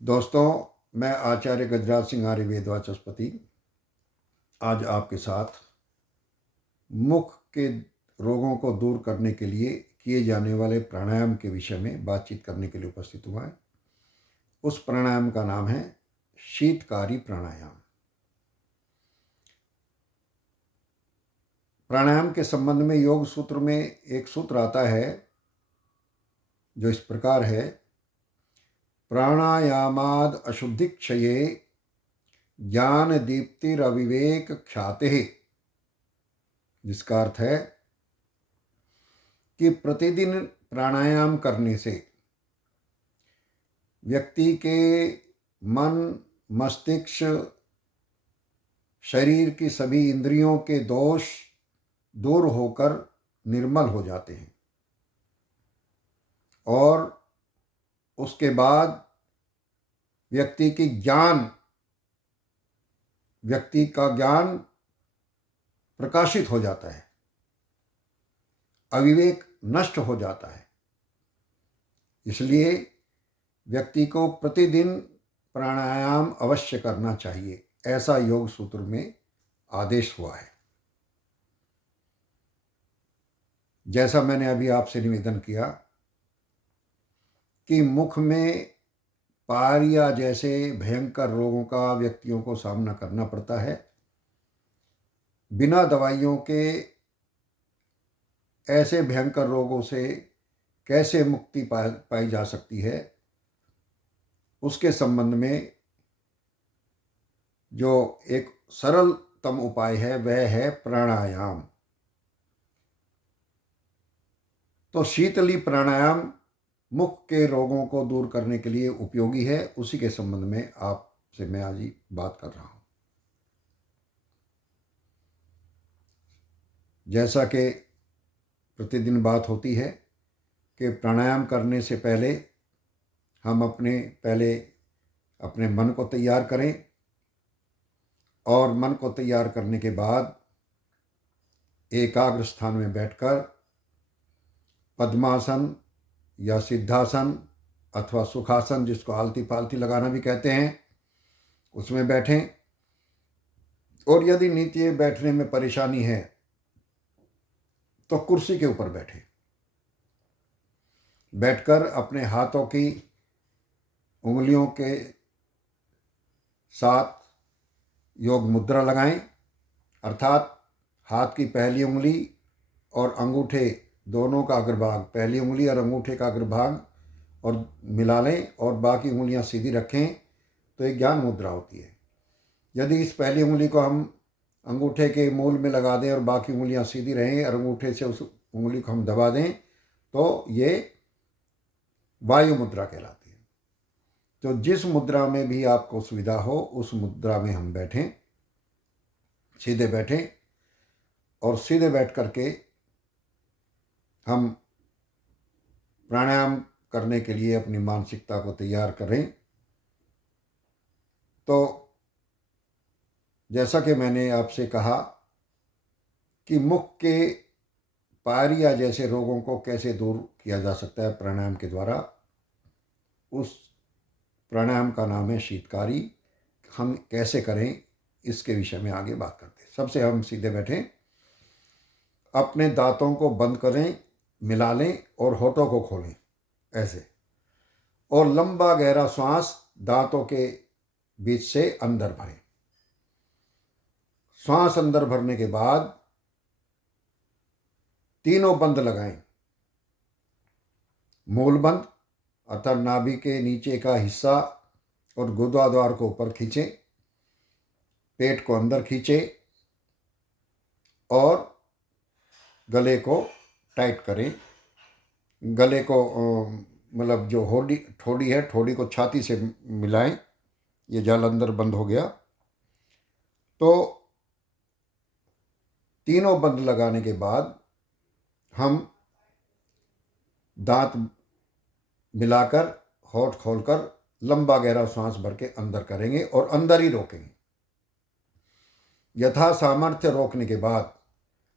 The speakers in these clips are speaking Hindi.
दोस्तों, मैं आचार्य गजराज सिंह आर्य वेदवाचस्पति आज आपके साथ मुख के रोगों को दूर करने के लिए किए जाने वाले प्राणायाम के विषय में बातचीत करने के लिए उपस्थित हुआ है। उस प्राणायाम का नाम है शीतकारी प्राणायाम। प्राणायाम के संबंध में योग सूत्र में एक सूत्र आता है जो इस प्रकार है: प्राणायामाद अशुद्धि क्षये ज्ञान दीप्तिरविवेक ख्याते, जिसका अर्थ है कि प्रतिदिन प्राणायाम करने से व्यक्ति के मन, मस्तिष्क, शरीर की सभी इंद्रियों के दोष दूर होकर निर्मल हो जाते हैं और उसके बाद व्यक्ति का ज्ञान प्रकाशित हो जाता है, अविवेक नष्ट हो जाता है। इसलिए व्यक्ति को प्रतिदिन प्राणायाम अवश्य करना चाहिए, ऐसा योग सूत्र में आदेश हुआ है। जैसा मैंने अभी आपसे निवेदन किया कि मुख में पारिया जैसे भयंकर रोगों का व्यक्तियों को सामना करना पड़ता है। बिना दवाइयों के ऐसे भयंकर रोगों से कैसे मुक्ति पाई जा सकती है, उसके संबंध में जो एक सरलतम उपाय है वह है प्राणायाम। तो शीतली प्राणायाम मुख के रोगों को दूर करने के लिए उपयोगी है। उसी के संबंध में आपसे मैं आज बात कर रहा हूं। जैसा कि प्रतिदिन बात होती है कि प्राणायाम करने से पहले हम अपने मन को तैयार करें और मन को तैयार करने के बाद एकाग्र स्थान में बैठकर पद्मासन या सिद्धासन अथवा सुखासन, जिसको आलती पालती लगाना भी कहते हैं, उसमें बैठें। और यदि नीचे बैठने में परेशानी है तो कुर्सी के ऊपर बैठें। बैठकर अपने हाथों की उंगलियों के साथ योग मुद्रा लगाएं, अर्थात हाथ की पहली उंगली और अंगूठे दोनों का अग्रभाग, पहली उंगली और अंगूठे का अग्रभाग और मिला लें और बाकी उंगलियां सीधी रखें, तो एक ज्ञान मुद्रा होती है। यदि इस पहली उंगली को हम अंगूठे के मूल में लगा दें और बाकी उंगलियां सीधी रहें और अंगूठे से उस उंगली को हम दबा दें, तो ये वायु मुद्रा कहलाती है। तो जिस मुद्रा में भी आपको सुविधा हो उस मुद्रा में हम बैठें, सीधे बैठें और सीधे बैठ करके हम प्राणायाम करने के लिए अपनी मानसिकता को तैयार करें। तो जैसा कि मैंने आपसे कहा कि मुख के पारिया जैसे रोगों को कैसे दूर किया जा सकता है प्राणायाम के द्वारा, उस प्राणायाम का नाम है शीतकारी। हम कैसे करें इसके विषय में आगे बात करते हैं। सबसे हम सीधे बैठें, अपने दांतों को बंद करें, मिला लें और होठों को खोलें ऐसे, और लंबा गहरा श्वास दांतों के बीच से अंदर भरें। श्वास अंदर भरने के बाद तीनों बंद लगाएं। मूल बंद अर्थात नाभि के नीचे का हिस्सा और गुदाद्वार को ऊपर खींचें, पेट को अंदर खींचें और गले को टाइट करें। गले को मतलब जो ठोड़ी है, ठोड़ी को छाती से मिलाएं। ये जल अंदर बंद हो गया। तो तीनों बंद लगाने के बाद हम दांत मिलाकर होठ खोलकर लंबा गहरा सांस भर के अंदर करेंगे और अंदर ही रोकेंगे। यथा सामर्थ्य रोकने के बाद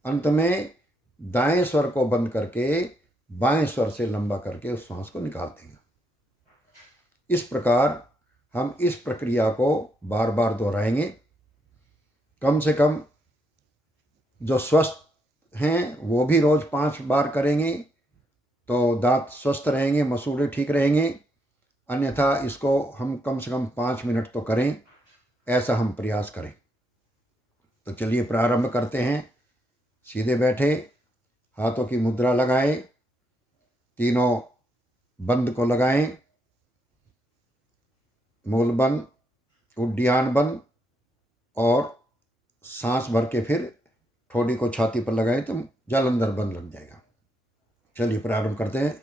अंत में दाएं स्वर को बंद करके बाएं स्वर से लंबा करके उस सांस को निकाल देंगे। इस प्रकार हम इस प्रक्रिया को बार बार दोहराएंगे। कम से कम जो स्वस्थ हैं वो भी रोज़ 5 बार करेंगे तो दांत स्वस्थ रहेंगे, मसूड़े ठीक रहेंगे। अन्यथा इसको हम कम से कम 5 मिनट तो करें, ऐसा हम प्रयास करें। तो चलिए प्रारंभ करते हैं। सीधे बैठे, हाथों की मुद्रा लगाएं, तीनों बंद को लगाएं, मूल बंद, उड्डयन बंद, और सांस भर के फिर ठोड़ी को छाती पर लगाएं तो जालंधर बंद लग जाएगा। चलिए प्रारंभ करते हैं।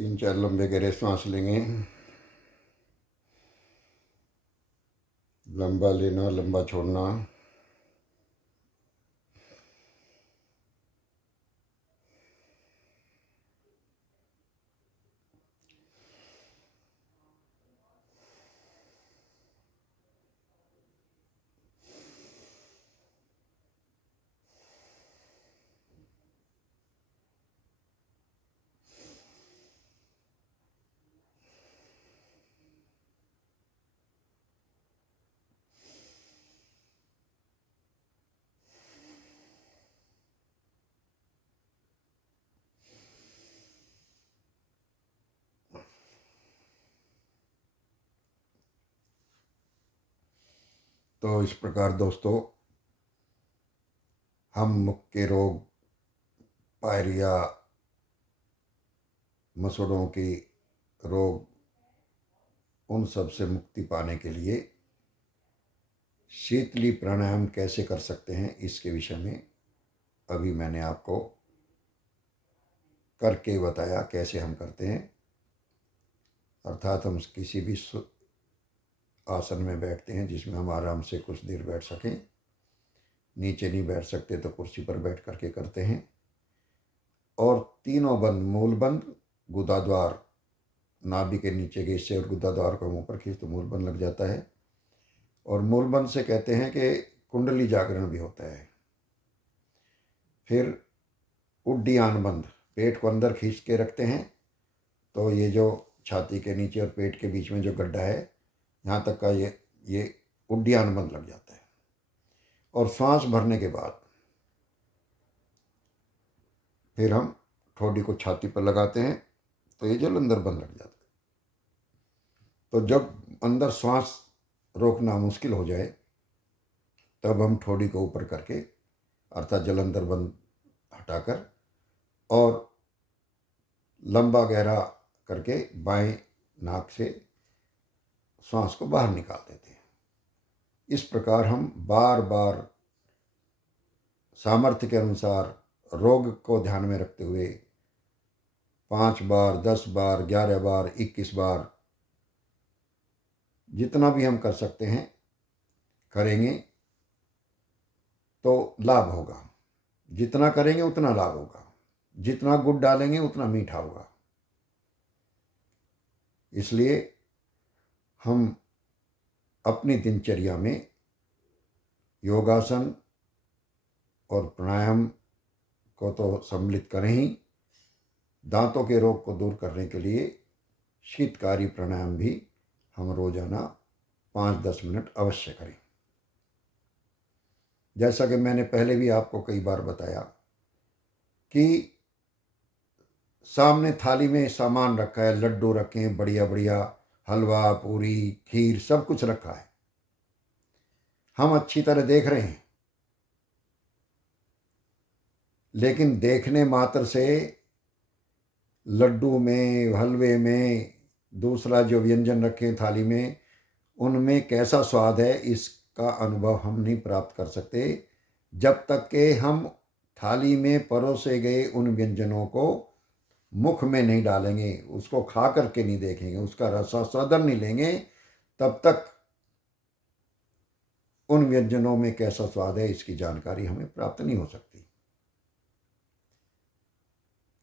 3-4 लंबे गहरे सांस लेंगे। लंबा लेना, लंबा छोड़ना। तो इस प्रकार दोस्तों, हम मुख के रोग, पायरिया, मसूड़ों की रोग, उन सब से मुक्ति पाने के लिए शीतली प्राणायाम कैसे कर सकते हैं, इसके विषय में अभी मैंने आपको करके बताया कैसे हम करते हैं। अर्थात हम किसी भी आसन में बैठते हैं जिसमें हम आराम से कुछ देर बैठ सकें। नीचे नहीं बैठ सकते तो कुर्सी पर बैठ करके करते हैं। और तीनों बंद, मूल बंद, गुदाद्वार, नाभि के नीचे के हिस्से और गुदाद्वार को हम ऊपर खींच तो मूल बंद लग जाता है। और मूल बंद से कहते हैं कि कुंडली जागरण भी होता है। फिर उड्डीयान बंद, पेट को अंदर खींच के रखते हैं तो ये जो छाती के नीचे और पेट के बीच में जो गड्ढा है, यहाँ तक का ये उड्डीयान बंद लग जाता है। और सांस भरने के बाद फिर हम ठोडी को छाती पर लगाते हैं तो ये जल अंदर बंद लग जाता है। तो जब अंदर सांस रोकना मुश्किल हो जाए तब हम ठोडी को ऊपर करके, अर्थात जल अंदर बंद हटाकर और लंबा गहरा करके बाएं नाक से सांस को बाहर निकाल देते हैं। इस प्रकार हम बार बार सामर्थ्य के अनुसार, रोग को ध्यान में रखते हुए 5 बार, 10 बार, 11 बार, 21 बार, जितना भी हम कर सकते हैं करेंगे तो लाभ होगा। जितना करेंगे उतना लाभ होगा। जितना गुड़ डालेंगे उतना मीठा होगा। इसलिए हम अपनी दिनचर्या में योगासन और प्राणायाम को तो सम्मिलित करें ही, दांतों के रोग को दूर करने के लिए शीतकारी प्राणायाम भी हम रोजाना 5-10 मिनट अवश्य करें। जैसा कि मैंने पहले भी आपको कई बार बताया कि सामने थाली में सामान रखा है, लड्डू रखे हैं, बढ़िया बढ़िया हलवा, पूरी, खीर, सब कुछ रखा है। हम अच्छी तरह देख रहे हैं, लेकिन देखने मात्र से लड्डू में, हलवे में, दूसरा जो व्यंजन रखे हैं थाली में, उनमें कैसा स्वाद है इसका अनुभव हम नहीं प्राप्त कर सकते जब तक कि हम थाली में परोसे गए उन व्यंजनों को मुख में नहीं डालेंगे, उसको खा करके नहीं देखेंगे, उसका रसास्वादन नहीं लेंगे, तब तक उन व्यंजनों में कैसा स्वाद है इसकी जानकारी हमें प्राप्त नहीं हो सकती।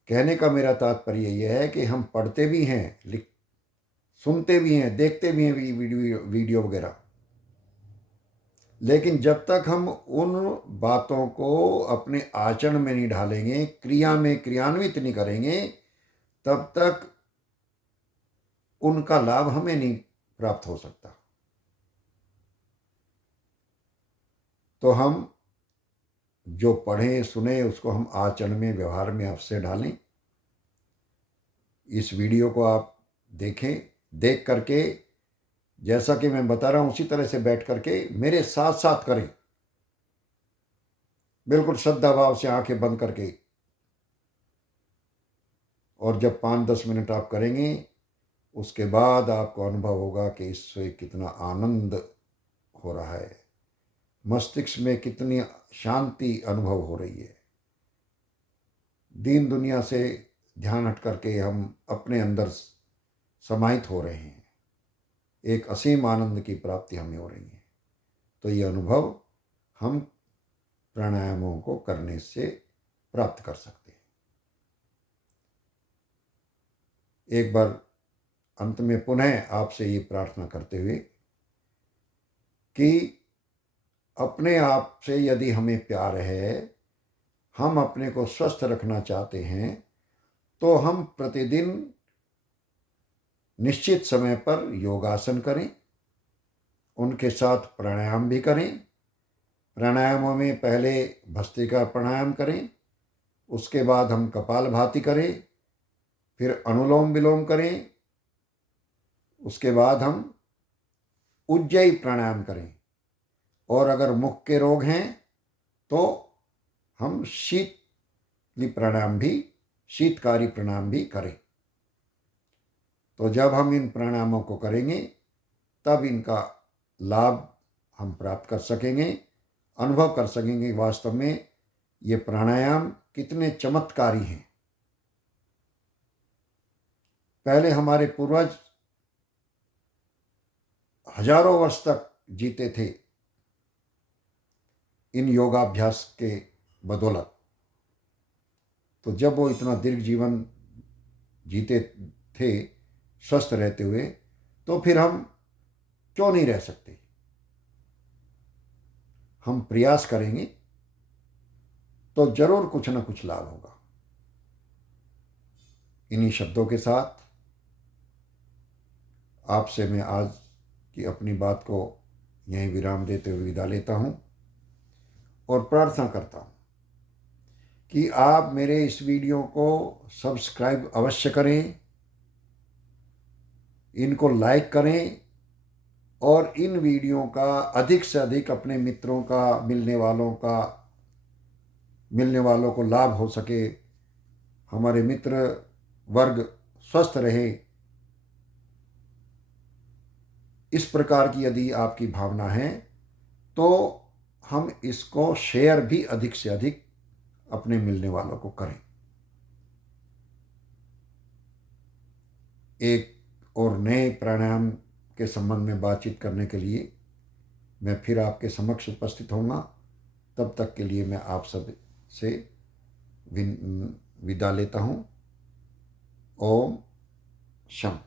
कहने का मेरा तात्पर्य यह है कि हम पढ़ते भी हैं, सुनते भी हैं, देखते भी हैं वीडियो वगैरह, लेकिन जब तक हम उन बातों को अपने आचरण में नहीं ढालेंगे, क्रिया में क्रियान्वित नहीं करेंगे, तब तक उनका लाभ हमें नहीं प्राप्त हो सकता। तो हम जो पढ़ें सुने उसको हम आचरण में, व्यवहार में अवश्य डालें। इस वीडियो को आप देखें, देख करके जैसा कि मैं बता रहा हूं उसी तरह से बैठ करके मेरे साथ साथ करें, बिल्कुल श्रद्धा भाव से आंखें बंद करके। और जब 5-10 मिनट आप करेंगे उसके बाद आपको अनुभव होगा कि इससे कितना आनंद हो रहा है, मस्तिष्क में कितनी शांति अनुभव हो रही है। दीन दुनिया से ध्यान हट करके हम अपने अंदर समाहित हो रहे हैं, एक असीम आनंद की प्राप्ति हमें हो रही है। तो ये अनुभव हम प्राणायामों को करने से प्राप्त कर सकते हैं। एक बार अंत में पुनः आपसे ये प्रार्थना करते हुए कि अपने आप से यदि हमें प्यार है, हम अपने को स्वस्थ रखना चाहते हैं, तो हम प्रतिदिन निश्चित समय पर योगासन करें, उनके साथ प्राणायाम भी करें। प्राणायामों में पहले भस्त्रिका प्राणायाम करें, उसके बाद हम कपालभाति करें, फिर अनुलोम विलोम करें, उसके बाद हम उज्जयी प्राणायाम करें। और अगर मुख के रोग हैं तो हम शीतली प्राणायाम भी, शीतकारी प्राणायाम भी करें। तो जब हम इन प्राणायामों को करेंगे तब इनका लाभ हम प्राप्त कर सकेंगे, अनुभव कर सकेंगे वास्तव में ये प्राणायाम कितने चमत्कारी हैं। पहले हमारे पूर्वज हजारों वर्ष तक जीते थे इन योगाभ्यास के बदौलत। तो जब वो इतना दीर्घ जीवन जीते थे स्वस्थ रहते हुए, तो फिर हम क्यों नहीं रह सकते। हम प्रयास करेंगे तो जरूर कुछ ना कुछ लाभ होगा। इन्हीं शब्दों के साथ आपसे मैं आज की अपनी बात को यहीं विराम देते हुए विदा लेता हूं और प्रार्थना करता हूं कि आप मेरे इस वीडियो को सब्सक्राइब अवश्य करें, इनको लाइक करें और इन वीडियो का अधिक से अधिक अपने मित्रों का, मिलने वालों को लाभ हो सके, हमारे मित्र वर्ग स्वस्थ रहे, इस प्रकार की यदि आपकी भावना है तो हम इसको शेयर भी अधिक से अधिक अपने मिलने वालों को करें। एक और नए प्राणायाम के संबंध में बातचीत करने के लिए मैं फिर आपके समक्ष उपस्थित होऊंगा। तब तक के लिए मैं आप सब से विदा लेता हूँ। ओम शम।